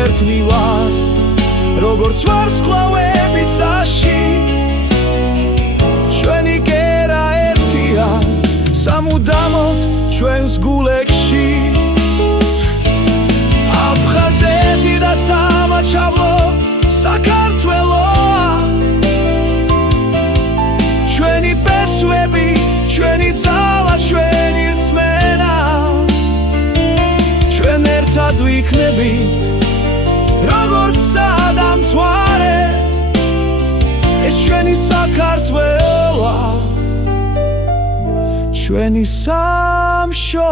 ერთნი ვართ, როგორც ვარსკვლავები ცაში. ჩვენი კერა ერთია, სამუდამოდ ჩვენს გულებში. აფხაზეთი და სამაჩაბლო საქართველოა, ჩვენი ფესვები, ჩვენი ძალა, ჩვენი რწმენა. ჩვენ ერთად ვიქნებით, როგორც სადამთვარე, ეს ჩვენი საქართველოა, ჩვენი სამშობლო.